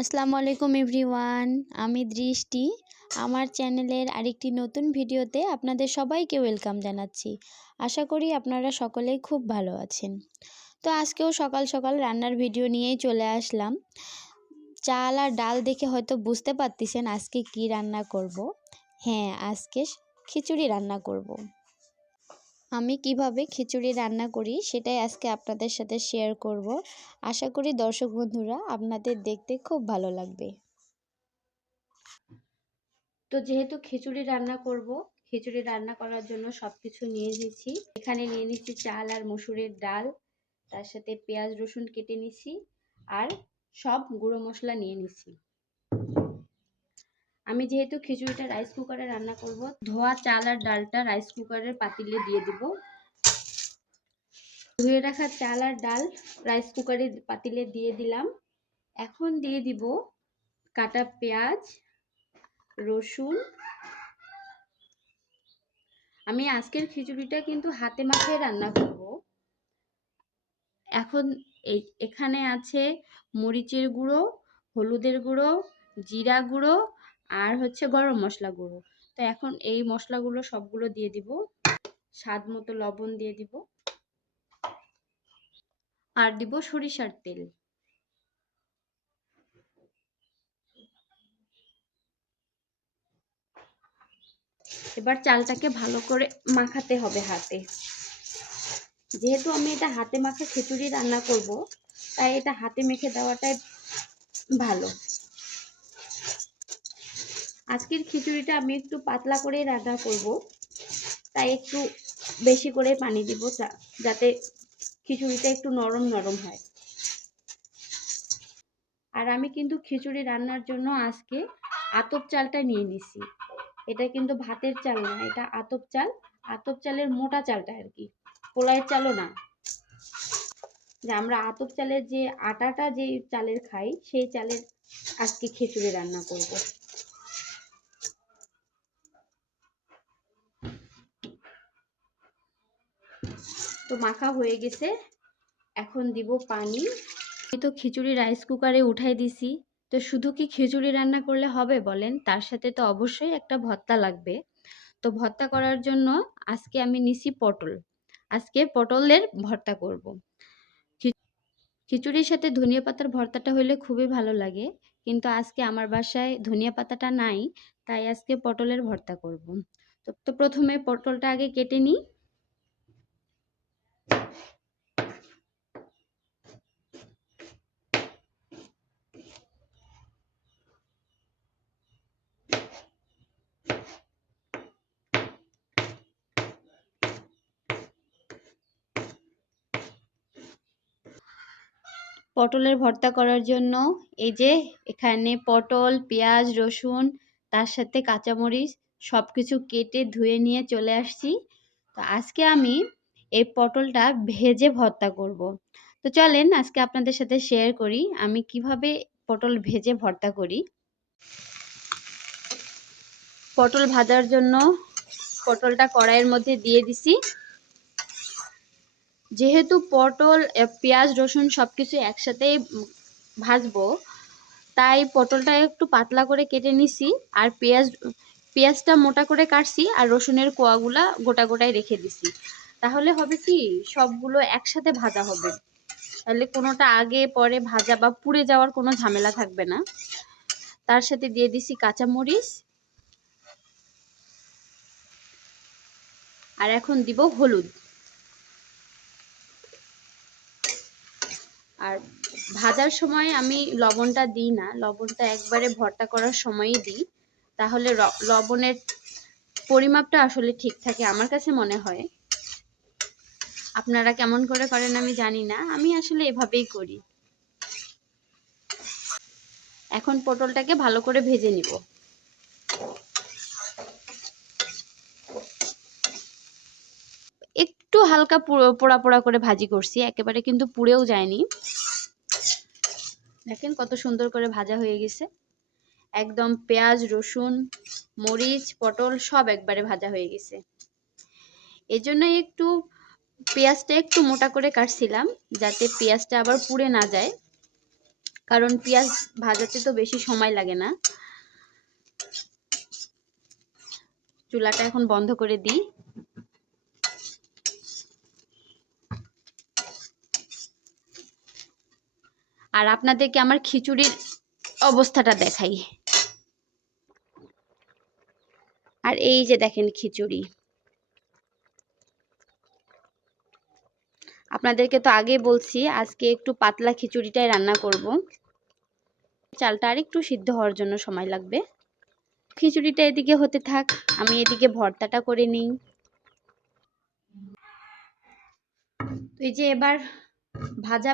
আসসালামু আলাইকুম এভরিওয়ান, আমি দৃষ্টি। আমার চ্যানেলের আরেকটি নতুন ভিডিওতে আপনাদের সবাইকে ওয়েলকাম জানাচ্ছি। আশা করি আপনারা সকলেই খুব ভালো আছেন। তো আজকেও সকাল সকাল রান্নার ভিডিও নিয়েই চলে আসলাম। চাল আর ডাল দেখে হয়তো বুঝতে পারতেছেন আজকে কি রান্না করব। হ্যাঁ, আজকে খিচুড়ি রান্না করব। আমি কিভাবে খিচুড়ি রান্না করি সেটাই আজকে আপনাদের সাথে শেয়ার করব। আশা করি দর্শক বন্ধুরা আপনাদের দেখতে খুব ভালো লাগবে। তো যেহেতু খিচুড়ি রান্না করব, খিচুড়ি রান্না করার জন্য সবকিছু নিয়ে নিয়েছি। এখানে নিয়ে নিচ্ছি চাল আর মসুরের ডাল, তার সাথে পেঁয়াজ রসুন কেটে নিছি আর সব গুঁড়ো মশলা নিয়ে নিছি। আমি যেহেতু খিচুড়িটা রাইস কুকারে রান্না করব, ধোয়া চাল আর ডালটা রাইস কুকারের পাতিলে দিয়ে দিব। ধুয়ে রাখা চাল আর ডাল রাইস কুকারের পাতিলে দিয়ে দিলাম। এখন দিয়ে দিব কাটা পেঁয়াজ, রসুন। আমি আজকের খিচুড়িটা কিন্তু হাতে মাখিয়ে রান্না করব। এখন এখানে আছে মরিচের গুঁড়ো, হলুদের গুঁড়ো, জিরা গুঁড়ো আর হচ্ছে গরম মশলা গুঁড়ো। তো এখন এই মশলাগুলো সবগুলো দিয়ে দিব। স্বাদ মতো লবণ দিয়ে দিব আর দিব সরিষার তেল। এবার চালটাকে ভালো করে মাখাতে হবে হাতে। যেহেতু আমি এটা হাতে মাখা খিচুড়ি রান্না করব, তাই এটা হাতে মেখে দেওয়াটাই ভালো। আজকের খিচুড়িটা আমি একটু পাতলা করে রান্না করব, তাই একটু বেশি করে পানি দিব যাতে খিচুড়িটা একটু নরম নরম হয়। আর আমি কিন্তু খিচুড়ি রান্নার জন্য আজকে আতপ চালটা নিয়ে নিছি। এটা কিন্তু ভাতের চাল না, এটা আতপ চাল। আতপ চালের মোটা চালটা আর কি, পোলাইয়ের চালও না। যে আমরা আতপ চালের যে আটাটা যে চালের খাই, সেই চালের আজকে খিচুড়ি রান্না করব। তো মাখা হয়ে গেছে, এখন দিব পানি। আমি তো খিচুড়ি রাইস কুকারে উঠাই দিছি। তো শুধু কি খিচুড়ি রান্না করলে হবে বলেন? তার সাথে তো অবশ্যই একটা ভর্তা লাগবে। তো ভর্তা করার জন্য আজকে আমি নিছি পটল। আজকে পটলের ভর্তা করব। খিচুড়ির সাথে ধনিয়া পাতার ভর্তাটা হলে খুবই ভালো লাগে, কিন্তু আজকে আমার বাসায় ধনিয়া পাতাটা নাই, তাই আজকে পটলের ভর্তা করব। তো প্রথমে পটলটা আগে কেটে নিই। পটলের ভর্তা করার জন্য এই যে এখানে পটল, পেঁয়াজ, রসুন, তার সাথে কাঁচামরিচ সবকিছু কেটে ধুয়ে নিয়ে চলে আসছি। তো আজকে আমি এই পটলটা ভেজে ভর্তা করব। তো চলেন আজকে আপনাদের সাথে শেয়ার করি আমি কিভাবে পটল ভেজে ভর্তা করি। পটল ভাজার জন্য পটলটা কড়াইয়ের মধ্যে দিয়ে দিছি। যেহেতু পটল, পেঁয়াজ, রসুন সবকিছু একসাথেই ভাজবো, তাই পটলটা একটু পাতলা করে কেটে নিছি আর পেঁয়াজটা মোটা করে কাটছি আর রসুনের কোয়াগুলা গোটা গোটাই রেখে দিছি। তাহলে হবে কি, সবগুলো একসাথে ভাজা হবে। তাহলে কোনোটা আগে পরে ভাজা বা পুড়ে যাওয়ার কোনো ঝামেলা থাকবে না। তার সাথে দিয়ে দিছি কাঁচামরিচ আর এখন দিব হলুদ। আর ভাজার সময় আমি লবণটা দিই না, লবণটা একবারে ভর্তা করার সময়ই দিই। তাহলে লবণের পরিমাপটা আসলে ঠিক থাকে আমার কাছে মনে হয়। আপনারা কেমন করে করেন আমি জানি না, আমি আসলে এভাবেই করি। এখন পটলটাকে ভালো করে ভেজে নিব। একটু হালকা পোড়া পোড়া করে ভাজি করছি, একেবারে কিন্তু পুড়েও যায়নি। দেখেন কত সুন্দর করে ভাজা হয়ে গেছে। একদম পেঁয়াজ, রসুন, মরিচ, পটল সব একবারে ভাজা হয়ে গেছে। এজন্যই একটু পেঁয়াজটা একটু মোটা করে কাটছিলাম, যাতে পেঁয়াজটা আবার পুড়ে না যায়। কারণ পেঁয়াজ ভাজাতে তো বেশি সময় লাগে না। চুলাটা এখন বন্ধ করে দিই। আর আপনাদেরকে আমার খিচুড়ির অবস্থাটা দেখাই। আর এই যে দেখেন খিচুড়ি। আপনাদেরকে তো আগে বলছি আজকে একটু পাতলা খিচুড়িটাই রান্না করব। চালটা আর একটু সিদ্ধ হওয়ার জন্য সময় লাগবে। খিচুড়িটা এদিকে হতে থাক, আমি এদিকে ভর্তাটা করে নিই। এই যে এবার ভাজা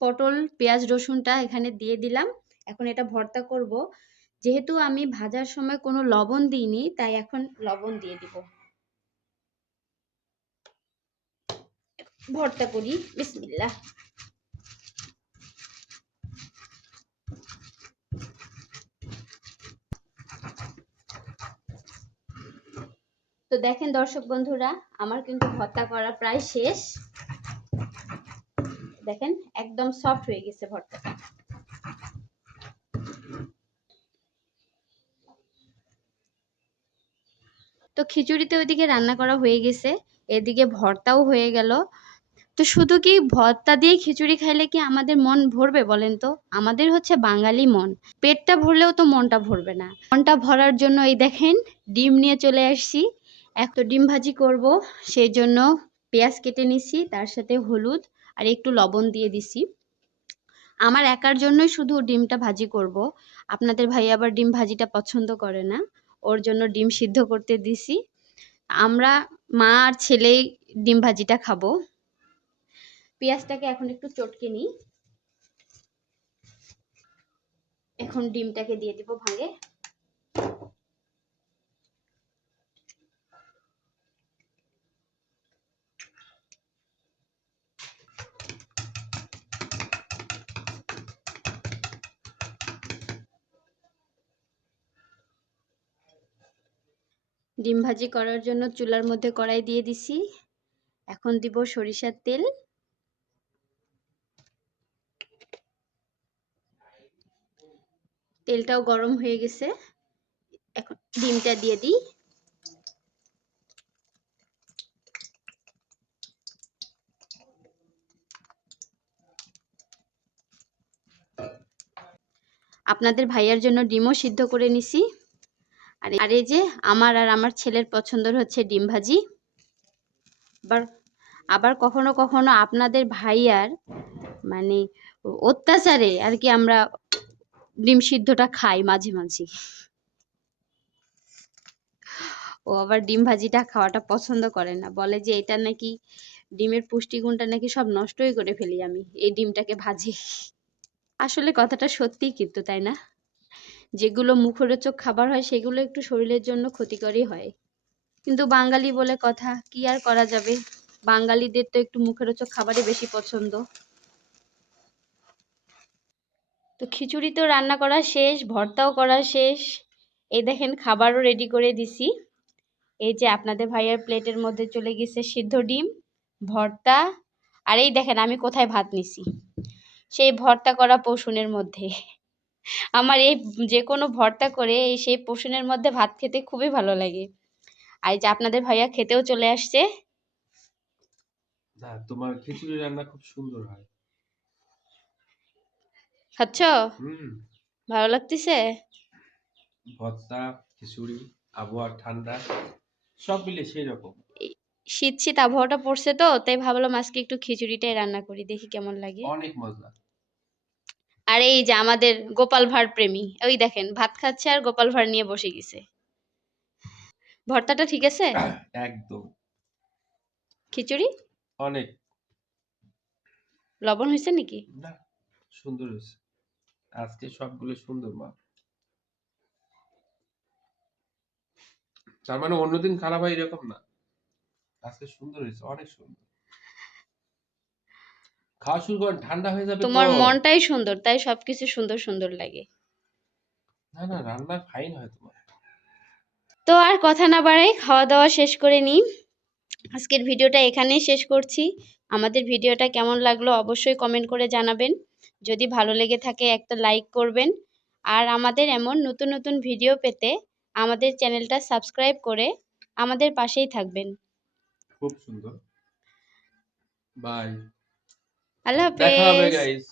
পটল পেঁয়াজ রসুনটা এখানে দিয়ে দিলাম। এখন এটা ভর্তা করব। যেহেতু আমি ভাজার সময় কোনো লবণ দিইনি, তাই এখন লবণ দিয়ে দিব। ভর্তা করি, বিসমিল্লাহ। তো দেখেন দর্শক বন্ধুরা, আমার কিন্তু ভর্তা করা প্রায় শেষ। দেখেন একদম সফট হয়ে গেছে ভর্তাটা। তো খিচুড়িতে ওইদিকে রান্না করা হয়ে গেছে, এদিকে ভর্তাও হয়ে গেল। তো শুধু কি ভর্তা দিয়ে খিচুড়ি খাইলে কি আমাদের মন ভরবে বলেন তো? আমাদের হচ্ছে বাঙালি মন, পেটটা ভরলেও তো মনটা ভরবে না। মনটা ভরার জন্য এই দেখেন ডিম নিয়ে চলে আসছি। এক তো ডিম ভাজি করব, সেই জন্য পেঁয়াজ কেটে নিছি, তার সাথে হলুদ আর একটু লবণ দিয়ে দিছি। আমার একার জন্যই শুধু ডিমটা ভাজি করব। আপনাদের ভাই আবার ডিম ভাজিটা পছন্দ করে না, ওর জন্য ডিম সিদ্ধ করতে দিছি। আমরা মা আর ছেলেই ডিম ভাজিটা খাবো। পেঁয়াজটাকে এখন একটু চটকে নিই। এখন ডিমটাকে দিয়ে দিব ভাঙে। ডিম ভাজি করার জন্য চুলার মধ্যে কড়াই দিয়ে দিছি। এখন দিব সরিষার তেল। তেলটাও গরম হয়ে গেছে, এখন ডিমটা দিয়ে দিই। আপনাদের ভাইয়ার জন্য ডিমও সিদ্ধ করে নিছি। আর এই যে আমার আর আমার ছেলের পছন্দের হচ্ছে ডিম ভাজি। আবার আবার কখনো কখনো আপনাদের ভাইয়ার মানে অত্যাচারে আর কি আমরা ডিম সিদ্ধটা খাই মাঝে মাঝে। ও আবার ডিম ভাজিটা খাওয়াটা পছন্দ করে না, বলে যে এটা নাকি ডিমের পুষ্টিগুণটা নাকি সব নষ্টই করে ফেলি আমি এই ডিমটাকে ভাজি। আসলে কথাটা সত্যি কিন্তু, তাই না? যেগুলো মুখরোচক খাবার হয় সেগুলো একটু শরীরের জন্য ক্ষতিকরই হয়, কিন্তু বাঙালি বলে কথা, কি আর করা যাবে। বাঙালিদের তো একটু মুখরোচক খাবারই বেশি পছন্দ। তো খিচুড়ি তো রান্না করা শেষ, ভর্তাও করা শেষ। এই দেখেন খাবারও রেডি করে দিছি। এই যে আপনাদের ভাইয়ের প্লেটের মধ্যে চলে গেছে সিদ্ধ ডিম, ভর্তা। আর এই দেখেন আমি কোথায় ভাত নিছি, সেই ভর্তা করা পোষণের মধ্যে। আমার এই যে কোনো ভর্তা করে এই সেই পোষণের মধ্যে ভাত খেতে খুবই ভালো লাগে। আর এই যে আপনাদের ভাইয়া খেতেও চলে আসছে। না, তোমার খিচুড়ি রান্না খুব সুন্দর হয়। খাচ্ছ? হুম। ভালো লাগতেছে? ভর্তা, খিচুড়ি, আবহাওয়া ঠান্ডা, সব মিলে সেই রকম। এই শীত শীত আবহাওয়াটা পড়ছে তো, তাই ভাবলাম আজকে একটু খিচুড়িটাই রান্না করি, দেখি কেমন লাগে। অনেক মজা। আর এই যে আমাদের গোপাল ভাঁড় প্রেমী, ওই দেখেন ভাত খাচ্ছে আর গোপাল ভাঁড় নিয়ে বসে গেছে। ভর্তাটা ঠিক আছে? একদম। খিচুড়ি অনেক। লবণ হয়েছে নাকি? না, সুন্দর হয়েছে। আজকে সবগুলো সুন্দর মা। তার মানে অন্যদিন খারাপ হয় এরকম না। আজকে সুন্দর হয়েছে, অনেক সুন্দর। খাওয়া শুরু করেন, ঠান্ডা হয়ে যাবে তো। তোমার মনটাই সুন্দর, তাই সবকিছু সুন্দর সুন্দর লাগে। না না, রান্না ফাইন হয় তোমার। তো আর কথা না বাড়াই খাওয়া দাওয়া শেষ করে নিই। আজকের ভিডিওটা এখানেই শেষ করছি। আমাদের ভিডিওটা কেমন লাগলো অবশ্যই কমেন্ট করে জানাবেন। যদি ভালো লেগে থাকে একটা লাইক করবেন। আর আমাদের এমন নতুন নতুন ভিডিও পেতে আমাদের চ্যানেলটা সাবস্ক্রাইব করে আমাদের পাশেই থাকবেন। খুব সুন্দর। বাই। আল্লাহ দেখা হবে হাফেজ। গাইস।